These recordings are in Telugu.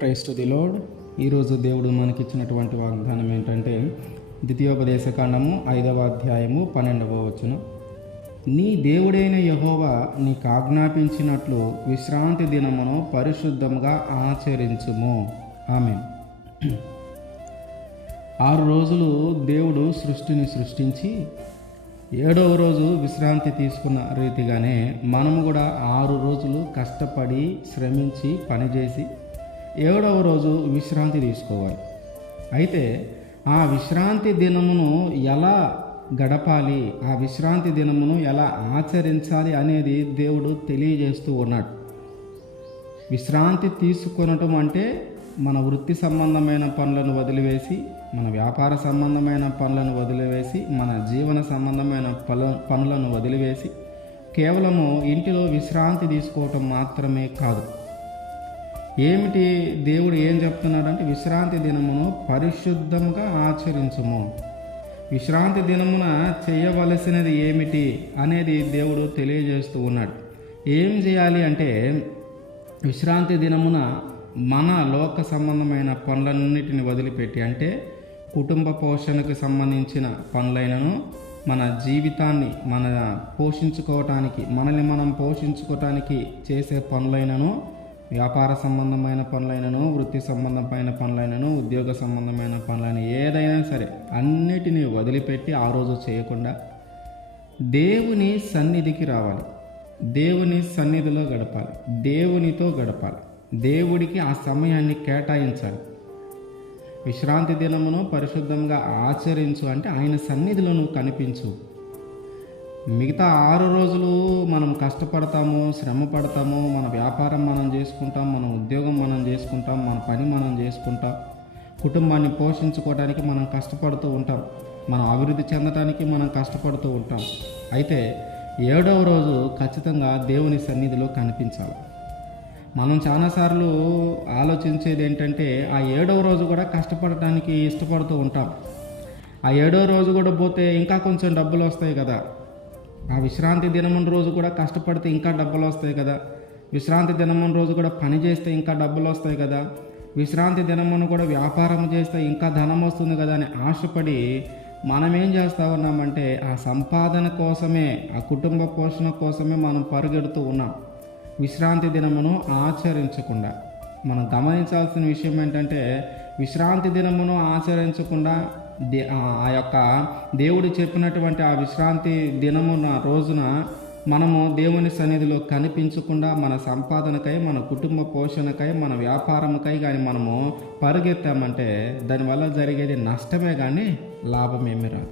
Christ the lord. ఈరోజు దేవుడు మనకిచ్చినటువంటి వాగ్దానం ఏంటంటే ద్వితీయోపదేశకాండము 5వ అధ్యాయము 12వ వచనం. నీ దేవుడైన యెహోవా నీకు ఆజ్ఞాపించినట్లు విశ్రాంతి దినమును పరిశుద్ధంగా ఆచరించుము. ఆమేన్. 6 రోజులు దేవుడు సృష్టిని సృష్టించి 7వ రోజు విశ్రాంతి తీసుకున్న రీతిగానే మనము కూడా 6 రోజులు కష్టపడి శ్రమించి పనిచేసి 7వ రోజు విశ్రాంతి తీసుకోవాలి. అయితే ఆ విశ్రాంతి దినమును ఎలా గడపాలి, ఆ విశ్రాంతి దినమును ఎలా ఆచరించాలి అనేది దేవుడు తెలియజేస్తూ ఉన్నాడు. విశ్రాంతి తీసుకొనటం అంటే మన వృత్తి సంబంధమైన పనులను వదిలివేసి, మన వ్యాపార సంబంధమైన పనులను వదిలివేసి, మన జీవన సంబంధమైన పనులను వదిలివేసి కేవలము ఇంటిలో విశ్రాంతి తీసుకోవటం మాత్రమే కాదు. ఏమిటి దేవుడు ఏం చెప్తున్నాడంటే విశ్రాంతి దినమును పరిశుద్ధంగా ఆచరించుము. విశ్రాంతి దినమున చేయవలసినది ఏమిటి అనేది దేవుడు తెలియజేస్తూ ఉన్నాడు. ఏం చేయాలి అంటే విశ్రాంతి దినమున మన లోక సంబంధమైన పనులన్నిటిని వదిలిపెట్టి, అంటే కుటుంబ పోషణకు సంబంధించిన పనులైనను, మన జీవితాన్ని పోషించుకోవటానికి, మనల్ని మనం పోషించుకోవటానికి చేసే పనులైనను, వ్యాపార సంబంధమైన పనులైనను, వృత్తి సంబంధమైన పనులైనను, ఉద్యోగ సంబంధమైన పనులైన ఏదైనా సరే అన్నిటినీ వదిలిపెట్టి ఆ రోజు చేయకుండా దేవుని సన్నిధికి రావాలి. దేవుని సన్నిధిలో గడపాలి, దేవునితో గడపాలి, దేవుడికి ఆ సమయాన్ని కేటాయించాలి. విశ్రాంతి దినమును పరిశుద్ధంగా ఆచరించు అంటే ఆయన సన్నిధిలో నువ్వు కనిపించు. మిగతా 6 రోజులు మనం కష్టపడతాము, శ్రమ పడతాము, మన వ్యాపారం మనం చేసుకుంటాం, మన ఉద్యోగం మనం చేసుకుంటాం, మన పని మనం చేసుకుంటాం, కుటుంబాన్ని పోషించుకోవడానికి మనం కష్టపడుతూ ఉంటాం, మనం అభివృద్ధి చెందడానికి మనం కష్టపడుతూ ఉంటాం. అయితే 7వ రోజు ఖచ్చితంగా దేవుని సన్నిధిలో కనిపించాలి. మనం చాలాసార్లు ఆలోచించేది ఏంటంటే ఆ 7వ రోజు కూడా కష్టపడటానికి ఇష్టపడుతూ ఉంటాం. ఆ 7వ రోజు కూడా పోతే ఇంకా కొంచెం డబ్బులు వస్తాయి కదా, ఆ విశ్రాంతి దినమున రోజు కూడా కష్టపడితే ఇంకా డబ్బులు వస్తాయి కదా, విశ్రాంతి దినమున రోజు కూడా పని చేస్తే ఇంకా డబ్బులు వస్తాయి కదా, విశ్రాంతి దినమున కూడా వ్యాపారం చేస్తే ఇంకా ధనం వస్తుంది కదా అని ఆశపడి మనం ఏం చేస్తూ ఉన్నామంటే ఆ సంపాదన కోసమే, ఆ కుటుంబ పోషణ కోసమే మనం పరుగెడుతూ ఉన్నాం. విశ్రాంతి దినమును ఆచరించకుండా మనం గమనించాల్సిన విషయం ఏంటంటే విశ్రాంతి దినమును ఆచరించకుండా ఆ యొక్క దేవుడు చెప్పినటువంటి ఆ విశ్రాంతి దినమున రోజున మనము దేవుని సన్నిధిలో కనిపించకుండా మన సంపాదనకై, మన కుటుంబ పోషణకై, మన వ్యాపారంకై కానీ మనము పరుగెత్తామంటే దానివల్ల జరిగేది నష్టమే కానీ లాభమేమీ రాదు.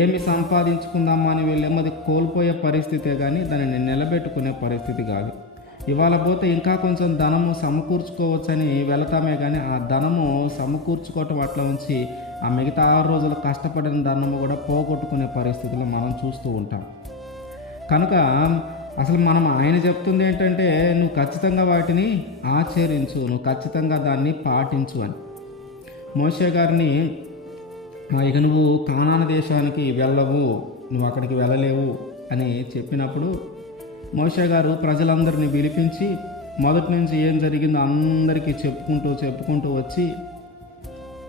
ఏమి సంపాదించుకుందామా అని వెళ్ళేమది కోల్పోయే పరిస్థితే కానీ దానిని నిలబెట్టుకునే పరిస్థితి కాదు. ఇవాళ పోతే ఇంకా కొంచెం ధనము సమకూర్చుకోవచ్చని వెళతామే కానీ ఆ ధనము సమకూర్చుకోవటం అట్లా ఉంచి ఆ మిగతా 6 రోజులు కష్టపడిన ధనము కూడా పోగొట్టుకునే పరిస్థితులు మనం చూస్తూ ఉంటాం. కనుక అసలు ఆయన చెప్తుంది ఏంటంటే నువ్వు ఖచ్చితంగా వాటిని ఆచరించు, నువ్వు ఖచ్చితంగా దాన్ని పాటించు అని. మోషే గారిని ఇక నువ్వు కానాను దేశానికి వెళ్ళవు, నువ్వు అక్కడికి వెళ్ళలేవు అని చెప్పినప్పుడు మోషే గారు ప్రజలందరినీ పిలిపించి మొదటి నుంచి ఏం జరిగిందో అందరికీ చెప్పుకుంటూ వచ్చి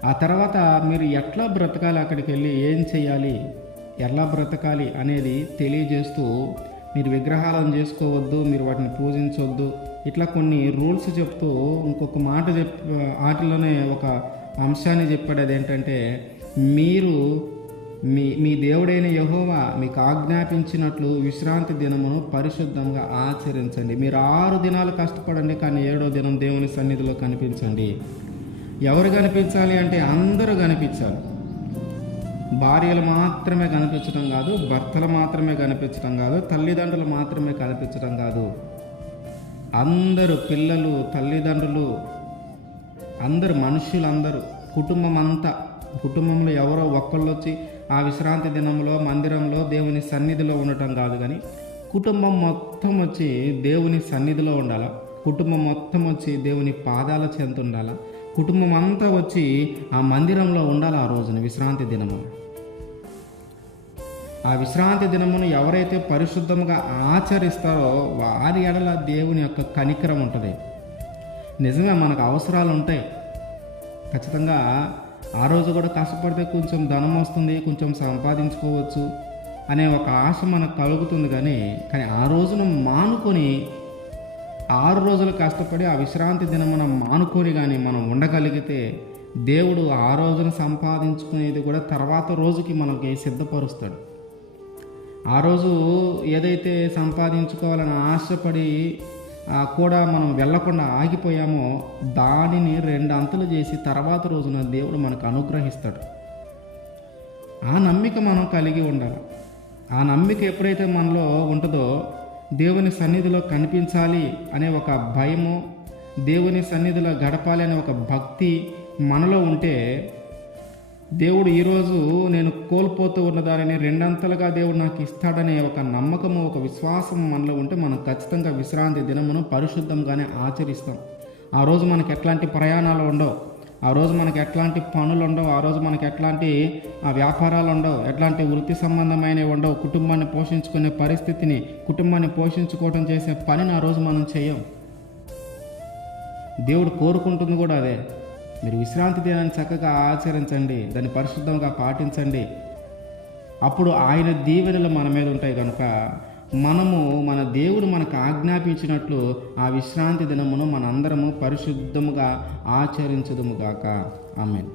ఆ తర్వాత మీరు ఎట్లా బ్రతకాలి, అక్కడికి వెళ్ళి ఏం చేయాలి, ఎలా బ్రతకాలి అనేది తెలియజేస్తూ మీరు విగ్రహాలను చేసుకోవద్దు, మీరు వాటిని పూజించవద్దు, ఇట్లా కొన్ని రూల్స్ చెప్తూ ఇంకొక మాట వాటిలోనే ఒక అంశాన్ని చెప్పాడు. అదేంటంటే మీరు మీ దేవుడైన యెహోవా మీకు ఆజ్ఞాపించినట్లు విశ్రాంతి దినమును పరిశుద్ధంగా ఆచరించండి. మీరు 6 దినాలు కష్టపడండి, కానీ 7వ దినం దేవుని సన్నిధిలో కనిపించండి. ఎవరు కనిపించాలి అంటే అందరూ కనిపించాలి. భార్యలు మాత్రమే కనిపించడం కాదు, భర్తలు మాత్రమే కనిపించడం కాదు, తల్లిదండ్రులు మాత్రమే కనిపించడం కాదు, అందరూ, పిల్లలు, తల్లిదండ్రులు, అందరూ, మనుషులందరూ, కుటుంబంలో ఎవరో ఒక్కళ్ళు వచ్చి ఆ విశ్రాంతి దినంలో మందిరంలో దేవుని సన్నిధిలో ఉండటం కాదు, కానీ కుటుంబం మొత్తం వచ్చి దేవుని సన్నిధిలో ఉండాలా, కుటుంబం మొత్తం వచ్చి దేవుని పాదాల చెంత ఉండాలా, కుటుంబం అంతా వచ్చి ఆ మందిరంలో ఉండాలి. ఆ రోజున విశ్రాంతి దినము, ఆ విశ్రాంతి దినమును ఎవరైతే పరిశుద్ధంగా ఆచరిస్తారో వారి ఎడల దేవుని యొక్క కనికరం ఉంటుంది. నిజమే, మనకు అవసరాలు ఉంటాయి. ఖచ్చితంగా ఆ రోజు కూడా కష్టపడితే కొంచెం ధనం వస్తుంది, కొంచెం సంపాదించుకోవచ్చు అనే ఒక ఆశ మనకు కలుగుతుంది. కానీ ఆ రోజును మానుకొని 6 రోజులు కష్టపడి ఆ విశ్రాంతి దినం మనం మానుకొని కానీ మనం ఉండగలిగితే దేవుడు ఆ రోజును సంపాదించుకునేది కూడా తర్వాత రోజుకి మనకి సిద్ధపరుస్తాడు. ఆ రోజు ఏదైతే సంపాదించుకోవాలని ఆశపడి కూడా మనం వెళ్ళకుండా ఆగిపోయామో దానిని 2 అంతులు చేసి తర్వాత రోజున దేవుడు మనకు అనుగ్రహిస్తాడు. ఆ నమ్మిక మనం కలిగి ఉండాలి. ఆ నమ్మిక ఎప్పుడైతే మనలో ఉంటుందో దేవుని సన్నిధిలో కనిపించాలి అనే ఒక భయము, దేవుని సన్నిధిలో గడపాలి అనే ఒక భక్తి మనలో ఉంటే దేవుడు ఈరోజు నేను కోల్పోతూ ఉన్న దానిని 2 అంతలుగా దేవుడు నాకు ఇస్తాడనే ఒక నమ్మకము, ఒక విశ్వాసం మనలో ఉంటే మనం ఖచ్చితంగా విశ్రాంతి దినమును పరిశుద్ధంగానే ఆచరిస్తాం. ఆ రోజు మనకు ఎట్లాంటి ప్రయాణాలు ఉండవు, ఆ రోజు మనకి ఎట్లాంటి పనులు ఉండవు, ఆ రోజు మనకి ఎట్లాంటి వ్యాపారాలు ఉండవు, ఎట్లాంటి వృత్తి సంబంధమైనవి ఉండవు. కుటుంబాన్ని పోషించుకునే పరిస్థితిని, కుటుంబాన్ని పోషించుకోవడం చేసే పనిని ఆ రోజు మనం చేయం. దేవుడు కోరుకుంటుంది కూడా అదే. మీరు విశ్రాంతి దినాన్ని చక్కగా ఆచరించండి, దాన్ని పరిశుద్ధంగా పాటించండి. అప్పుడు ఆయన దీవెనలు మన మీద ఉంటాయి కనుక మనము మన దేవుడు మనకు ఆజ్ఞాపించినట్లు ఆ విశ్రాంతి దినమును మనందరము పరిశుద్ధముగా ఆచరించుదుముగాక. ఆమేన్.